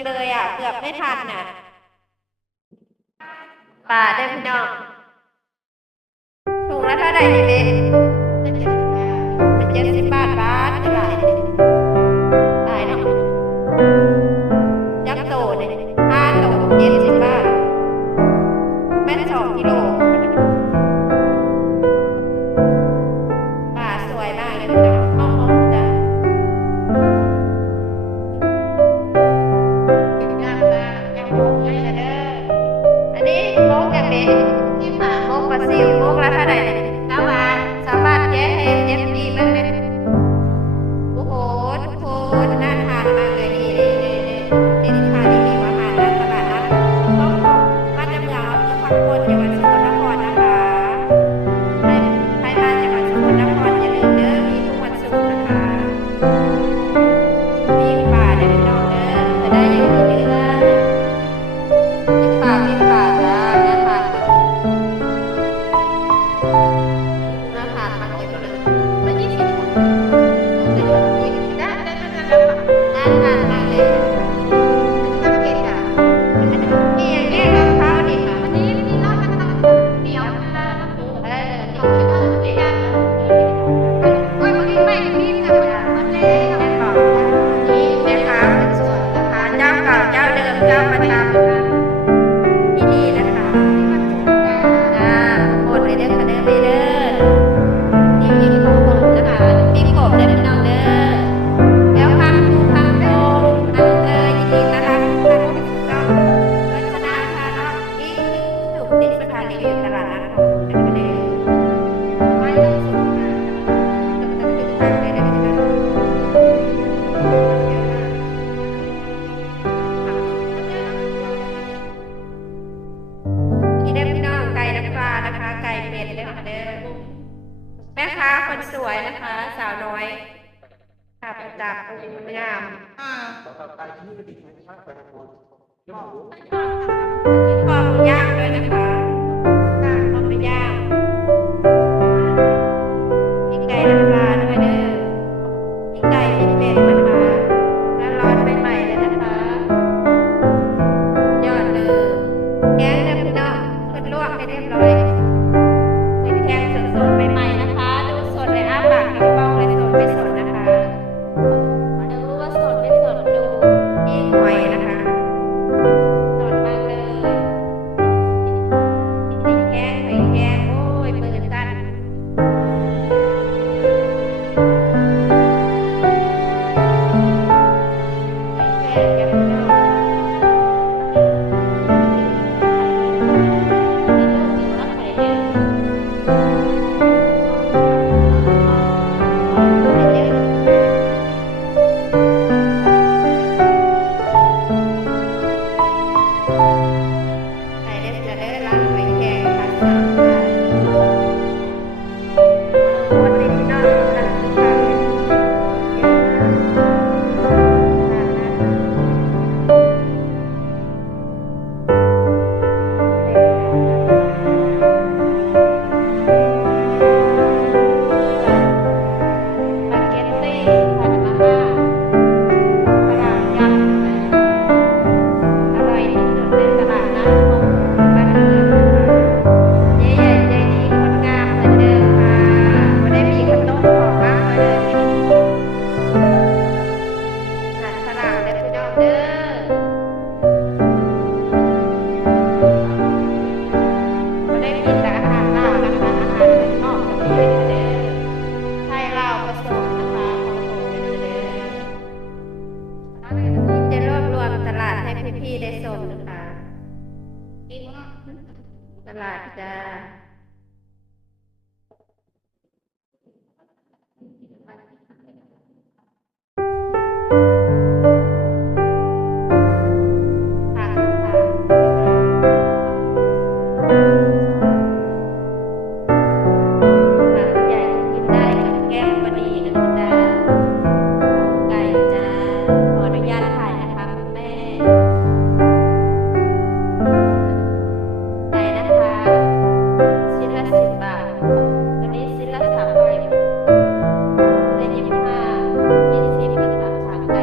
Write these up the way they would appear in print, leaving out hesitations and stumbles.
งเลยอ่ะเกือบไม่ทันน่ะป่าได้พี่น้องถุงละเท่าไหร่นี่เบ๊มัน70 บาทบาทเท่าไหร่ตายเนาะยักษ์โตเนี่ย5 โต70 บาทแม่น2 กิโลป่าสวยมากเลยพี่น้องห้องจ้ะอันนี้โมกอย่างนี้โมกปลาซิวโมกละเท่าไหร่เนี่ย3 บาทแยกให้ดีบ้างไหมโอ้โหทุกคนน่าทานมากเลยนี่ทานดีๆมาทานนะตลาดนัดต้องมาจากเมืองอำเภอพังโคนจังหวัดสกลนครนะคะใครมาจังหวัดสกลนครอย่าลืมเด้อมีทุกวันศุกร์นะคะมีป่าเด้อพี่น้องเด้อจะได้อย่างนี้เด้อมีป่าจ้าน่าทานมาเก็บเลยมา20 น่าทานมากเลยสังเกตค่ะนี่อย่างนี้รองเท้าดีค่ะนี่เรามันต้องเหนียวนะเหนียวเด็ดโอ้ยวันนี้ไม่มีค่ะมันเละแม่บอกนี่แม่ค้าเป็นส่วนนะคะเจ้าเก่าเจ้าเดิมเจ้าประจำที่นี่นะคะหมดเลยเด้อค่ะเด้อไปเด้อนี่มีโกบนะคะมีโกบเด้อพี่น้องเด้อแล้วคำทูคำโดงยินดีนะคะท่านผู้ชมรัชนาค่ะเนาะนี่คือถูกติดสถานีอยู่ตลาดนัดของจังหวัดเลยไม่ต้องสูงนะต้องถึงทางเลยนะพี่น้องนี่ได้พี่น้องไก่น้ำปลานะคะไก่เป็ดเด้อค่ะเด้อแม่ค้าคนสวยนะคะสาวน้อยค่ะประจับงามขอบย่างด้วยนะคะขอบย่างมีไก่น้ำปลาด้วยเด้อมีไก่มีเป็ดนะคะแล้วร้อนใหม่ๆเลยนะคะยอดเลยแกงเด้อพี่น้องขึ้นลวกให้เรียบร้อยเป็นแกงสดๆใหม่ๆนะคะดูสดเลยอ้าปากกระป๋องเลยสดไม่สดนะคะดูว่าสดไม่สดดูอีกหน่อยนะคะสดมากเลยแกงไข่แกงโอ้ยปืนสั้นไข่แกงกับข้าวไข่เด็ดจะได้ร้านไข่แกงค่ะสั่งได้วันนี้พี่น้องกำลังกินข้าวเยอะมากสปาเกตตี้ผัดมาม่าปลาย่างอร่อยที่สุดในตลาดนัดของบ้านเมืองนะคะเจ๊ใหญ่ใจดีคนงามเหมือนเดิมค่ะวันนี้มีขนมของมากเลยหัดฝรั่งเด้อพี่น้องเด้อวันนี้มีแต่อาหารลาวนะคะอาหารเป็นนอกก็มีด้วยค่ะเด้อไทยลาวผสมนะคะของผมเด้อจะรวบรวมตลาดให้พี่ๆได้ชมนะคะตลาดจ้าผักค่ะผักใหญ่กินได้กับแก้มพอดีนะจ๊ะไก่จ้าขออนุญาตถ่ายนะคะคุณแม่ ไก่นะคะชิ้นละ10 บาทตัวนี้ชิ้นละ300เลย25 20นะคะขาไก่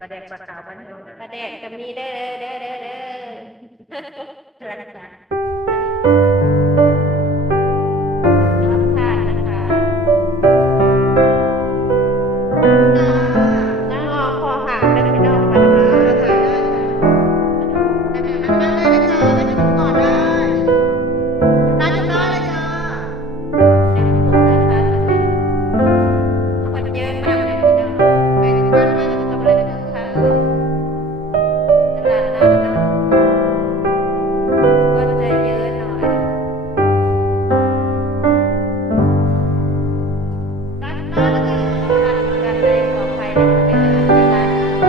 ประเด็กปลาขาวบ้านเรา ปลาแดกก็มีเด้อเชิญจ้ะรับทานนะคะน้องพอห่างกันพี่น้องค่ะคนเยอะมากเลยพี่น้องกำลังคึกคักเลยตลาดนัดเนาะก็จะเยอะหน่อยกันได้ขอไปนะคะในร้านไป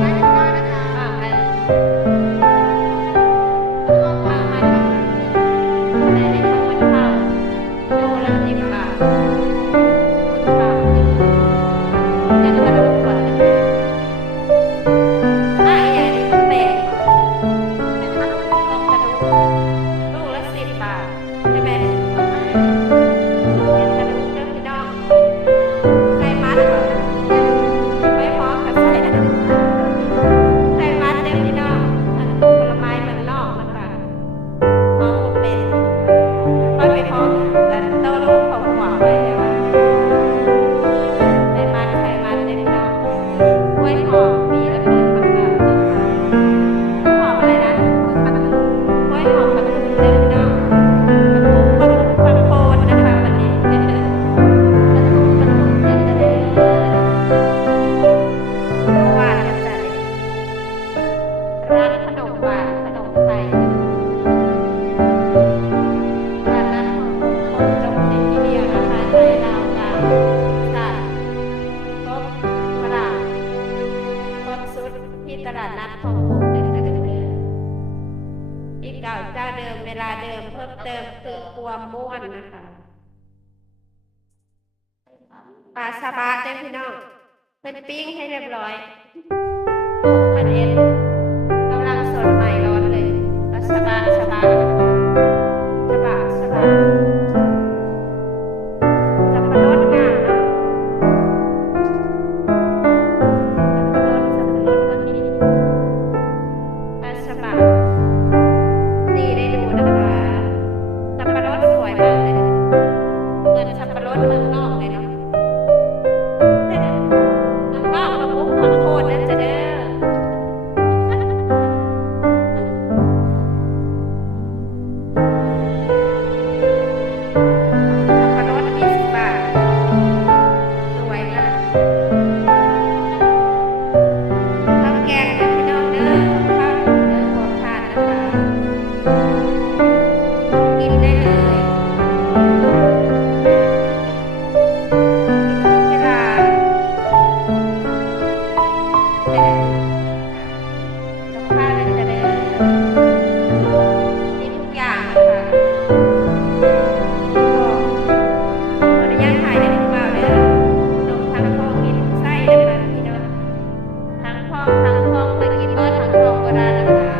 มาในข้าวมันเผาโลละ10 บาทข้าวยันกระดูกก่อนอย่างนี้มันแปลกลองกระดูกลูกละ10 บาทใช่ไหมยันกระดูกเด้อพี่น้องไข่มัดก่อนไว้พร้อมกับใส่ไข่มัดเด้อพี่น้องผลไม้มันนอกนะคะพร้อมเป็นค่อยไปพร้อมกันโต้ลูกของหัวไว้ใช่ไหมไข่มัดเด้อพี่น้องกล้วยหอมมีแล้วเกิดผักกาดหอมอะไรนะกล้วยหอมปลาทูเด้อพี่น้องปลาทูผักโคนนะคะวันนี้ปลาทูเด้อหวานกันจ้ะร้านขนมหวานขนมไทยร้านนั้นคนจงดีทีเดียวนะคะใจเราค่ะสัตว์ครบฝรั่งครบสุดที่ตลาดนัดของผมเดินอีกเก่าเจ้าเดิมเวลาเดิมเพิ่มเติมคือความม่วนนะคะปลาซาบะเด้อพี่น้องเป็นปิ้งให้เรียบร้อยประเด็นกำลังสดใหม่ร้อนเลยปลาซาบะซาบะสับปะรดงามเนาะสับปะรดก็มีปลาซาบะนี่ได้ดูนะคะสับปะรดสวยมากเลยเหมือนสับปะรดเมืองนอกเลยเนาะเมืองนอกกับมุกผักโคตรนั่นจะเด้อสับปะรด20 บาทสวยมากข้าวแกงนะพี่น้องเด้อข้าวเด้อขอทานนะคะกินได้เลยเวลากับข้าวนั่นจะเด้อมีทุกอย่างนะคะขออนุญาตถ่ายได้หรือเปล่าเด้อนมทั้งทองมีทุกไส้นะคะพี่น้องทั้งทองเคยกินเบิร์ดทั้งทองโบราณนะคะ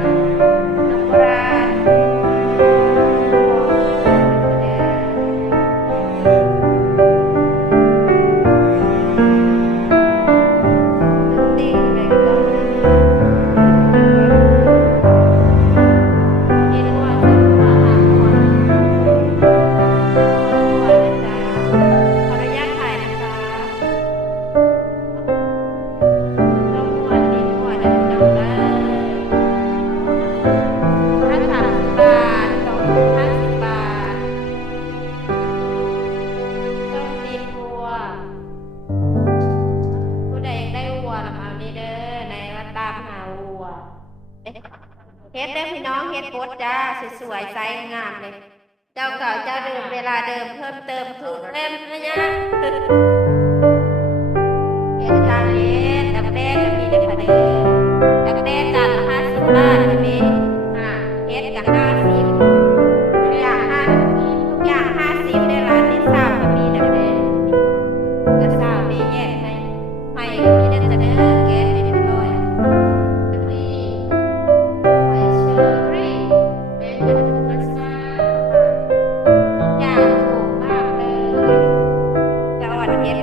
นมโบราณติ๊กเลยก็กินว่าจะมาหาคนนะจ๊ะขออนุญาตถ่ายนะคะต้องหวดดีหวดนะพี่น้องเด้อถ้า30 บาท250 บาทต้องตีนวัวผู้ใดอยากได้วัวละมาเอานี่เด้อในว่าตามหาวัวเฮ็ดเด้อพี่น้องเฮ็ดโพสจ้าสวยๆไซส์งามเลยเจ้าเก่าเจ้าเดิมเวลาเดิมเพิ่มเติมคือเต็มนะยะเฮ็ดจานเล็กดักแด้ก็มีเด้อค่ะเด้อดักแด้จานละ50 บาทก็มีเฮ็ดก็50ทุกอย่าง50ได้ร้านที่สาวก็มีเด้อเด้อก็สาวมีแยกให้ก็มีเด้อจ้ะเด้อแกะให้เรียบร้อยนี่ไวเชอรี่เป็นกระซ่าทุกอย่างถูกมากเลยจะอ่อนเฮ็ด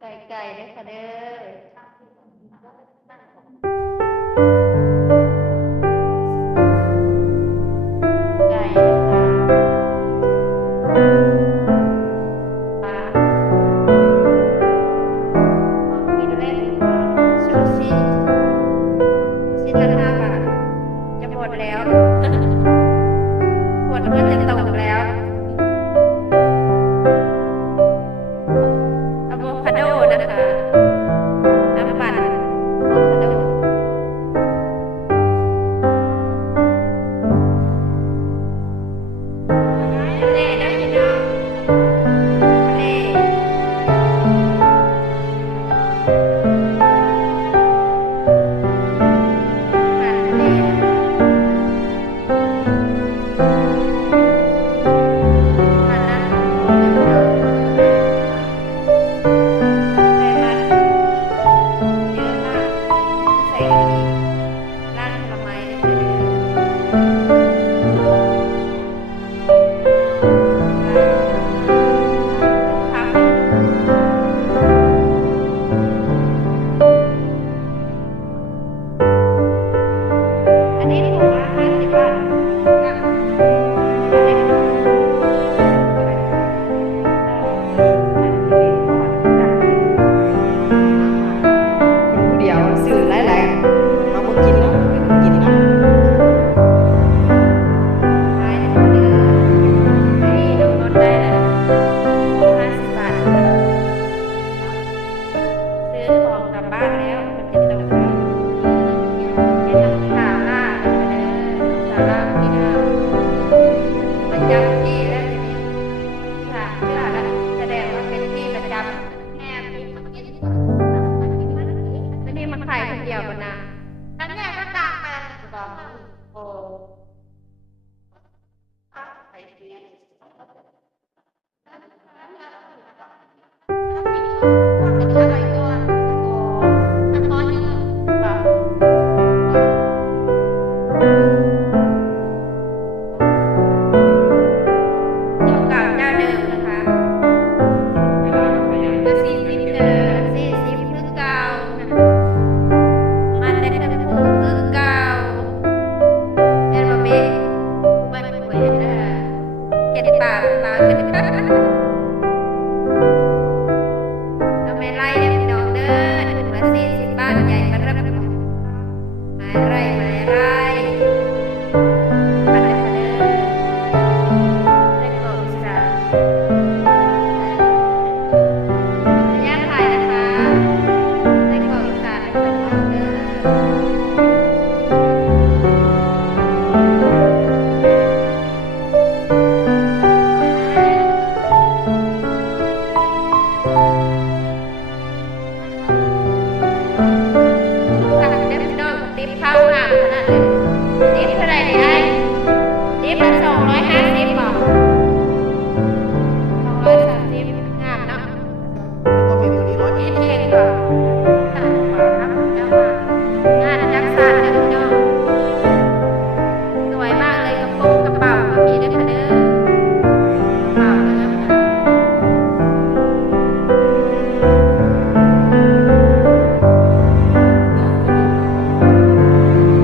ไก่ไก่เด้อค่ะเด้อไก่นะคะปลากินเล่นซูชิชิ้นละ5 บาทจะหมดแล้วหมดเงินจะตกแล้วอะโวคาโดนะคะน้ำปั่นอะโวคาโดทะเลนะพี่น้องทะเลอาหารทะเลอาหารนั้นแต่มันเยอะมากใส่กะทิร้านผลไม้ได้เลยทำอันนี้ถูกละ50 บาทกับเล็กน้อยเดี๋ยวซื้อหลายๆมาบ่กินเนาะกินเนาะ ไม้เด้อนี่ดูรถได้แล้ว50 บาทซื้อของกลับบ้านแล้วมันจะตกแล้วเป็นน้ำสาล่าเด้อสาล่าที่น่าประจำที่แล้วทีนี้ค่ะเชื่อแล้วแสดงว่าเป็นที่ประจำแม่มีมากินแล้วนี่มาขายคนเดียวกันนะแล้วแม่ก็ตามไปบอกโอ้อะไรตัวโอ้ตะกอนเยอะบอกเจ้าเก่าเจ้าเดิมนะคะก็40เด้อ40คือเก่ามันได้ทั้งคู่คือเก่าแม่นบ่เบ้ไม่ป่วยเด้อเฮ็ดปากปากขึ้นทำไมไล่เด้อพี่น้องเด้อถุงละ40 บาทใหญ่มาเริ่มหมายไร่หมายไร่มาเด้อค่ะเด้อได้กรอกอีสานระยะถ่ายนะคะได้กรอกอีสานให้พี่น้องเด้อสั่งเด้อพี่น้องติ๊บเข้างามขนาดเลยติ๊บเท่าไหร่นี่ไอ้ติ๊บละ250 บาท230งามเนาะ แล้วก็มีตัวนี้ร้อย นี่เก่งกว่าต่างกว่าครับเจ้ามางานจักสานเด้อพี่น้องสวยมากเลยกระโปรงกระเป๋าก็มีด้วยค่ะเด้อกระเป๋าเนื้อค่ะ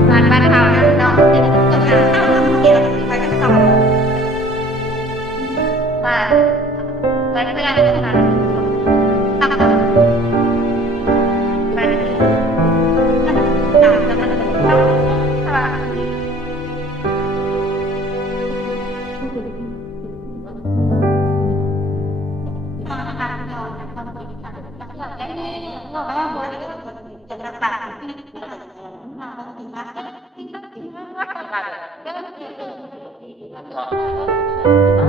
บ้านเฮานะน้องเด็กก็หาข้าวน้ำเกลือไปกันต่อมาเพื่อนๆนะคะตั้งไปหนักจะมันเข้าสว่างมาค่ะนอนนะคะอยากได้เนี่ยบอกว่าบ่ได้จะลำบากมาถึงมาที่ต้องกินมากๆ